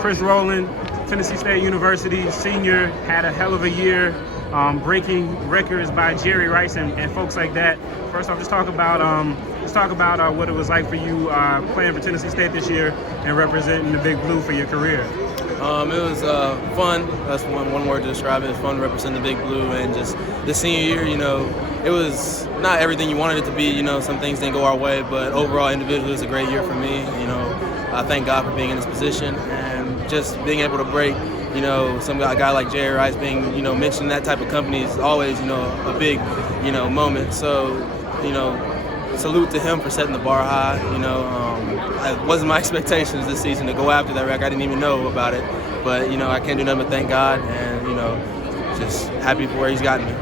Chris Rowland, Tennessee State University senior, had a hell of a year, breaking records by Jerry Rice and folks like that. First off, let's talk about what it was like for you playing for Tennessee State this year and representing the Big Blue for your career. It was fun. That's one word to describe it. It was fun to represent the Big Blue, and just the senior year, it was not everything you wanted it to be. Some things didn't go our way, but overall, individually, it was a great year for me. I thank God for being in this position and just being able to break. A guy like Jerry Rice being, mentioned in that type of company is always, a big, moment. So, salute to him for setting the bar high. It wasn't my expectations this season to go after that record. I didn't even know about it. But, I can't do nothing but thank God and, just happy for where he's gotten me.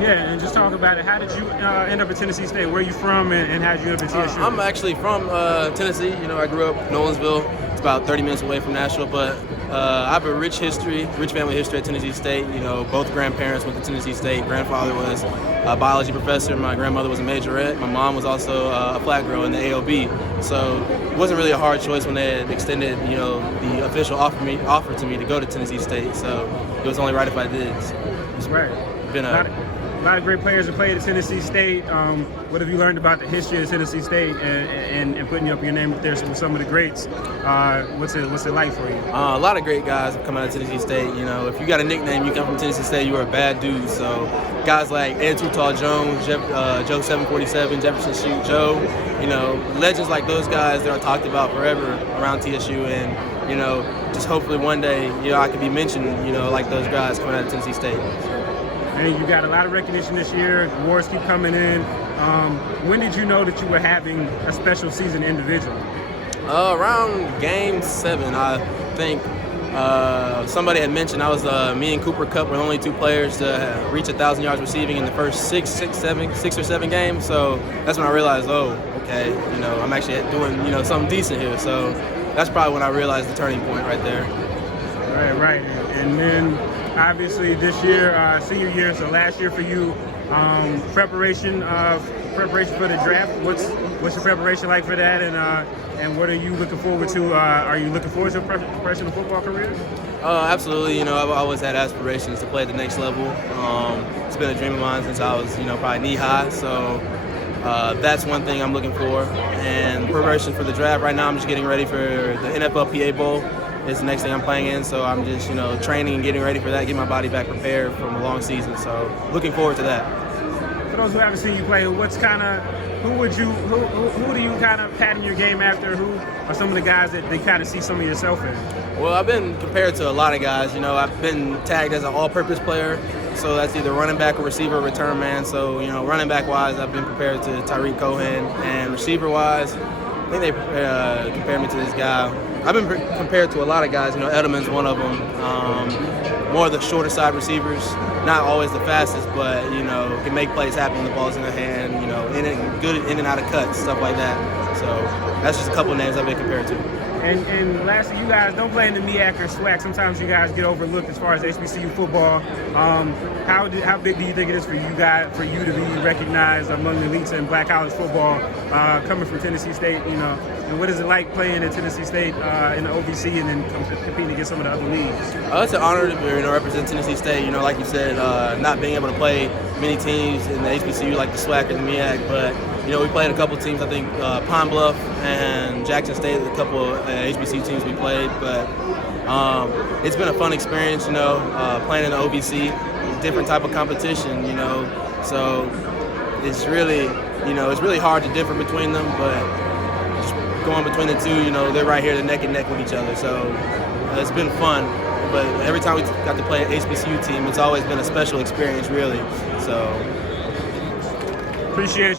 Yeah, and just talk about it. How did you end up at Tennessee State? Where are you from, and how did you end up at TSU? I'm actually from Tennessee. I grew up in Nolensville. It's about 30 minutes away from Nashville, but I have a rich family history at Tennessee State. Both grandparents went to Tennessee State. Grandfather was a biology professor. My grandmother was a majorette. My mom was also a flat girl in the AOB. So it wasn't really a hard choice when they had extended, the official offer to me to go to Tennessee State. So it was only right if I did. That's right. Been a lot of great players have played at Tennessee State. What have you learned about the history of Tennessee State and putting up your name up there with some of the greats? What's it like for you? A lot of great guys have come out of Tennessee State. If you got a nickname, you come from Tennessee State, you're a bad dude. So guys like Ed Too Tall Jones, Joe 747, Jefferson Shoot Joe, legends like those guys that are talked about forever around TSU, and just hopefully one day I could be mentioned like those guys coming out of Tennessee State. And you got a lot of recognition this year. Awards keep coming in. When did you know that you were having a special season individually? Around Game 7, I think. Somebody had mentioned I was me and Cooper Kupp were the only two players to reach 1,000 yards receiving in the first six or seven games. So that's when I realized, okay, I'm actually doing something decent here. So that's probably when I realized the turning point right there. Right. And then obviously this year, senior year, so last year for you, preparation for the draft. What's your preparation like for that, and what are you looking forward to? Are you looking forward to a professional football career? Absolutely. I've always had aspirations to play at the next level. It's been a dream of mine since I was, probably knee high. So that's one thing I'm looking for. And preparation for the draft. Right now, I'm just getting ready for the NFLPA Bowl. Is the next thing I'm playing in, so I'm just training and getting ready for that, getting my body back prepared from a long season. So looking forward to that. For those who haven't seen you play, who do you kind of pattern your game after? Who are some of the guys that they kind of see some of yourself in? Well, I've been compared to a lot of guys. I've been tagged as an all-purpose player, so that's either running back or receiver or return man. So running back wise, I've been compared to Tyreek Cohen, and receiver wise, I think they compared me to this guy. I've been compared to a lot of guys. Edelman's one of them. More of the shorter side receivers, not always the fastest, but can make plays happen when the ball's in their hand. Good in and out of cuts, stuff like that. So that's just a couple of names I've been compared to. And lastly, you guys don't play in the MEAC or SWAC. Sometimes you guys get overlooked as far as HBCU football. How big do you think it is for you to be recognized among the elites in black college football, coming from Tennessee State? And what is it like playing at Tennessee State in the OVC and then competing against some of the other leagues? It's an honor to represent Tennessee State. Like you said, not being able to play many teams in the HBCU like the SWAC or the MEAC, but we played a couple teams. I think Pine Bluff and Jackson State, a couple of HBCU teams we played. But it's been a fun experience, playing in the OVC, different type of competition, So it's really, it's really hard to differ between them. But just going between the two, they're right here, they're neck and neck with each other. So it's been fun. But every time we got to play an HBCU team, it's always been a special experience, really. So appreciate you.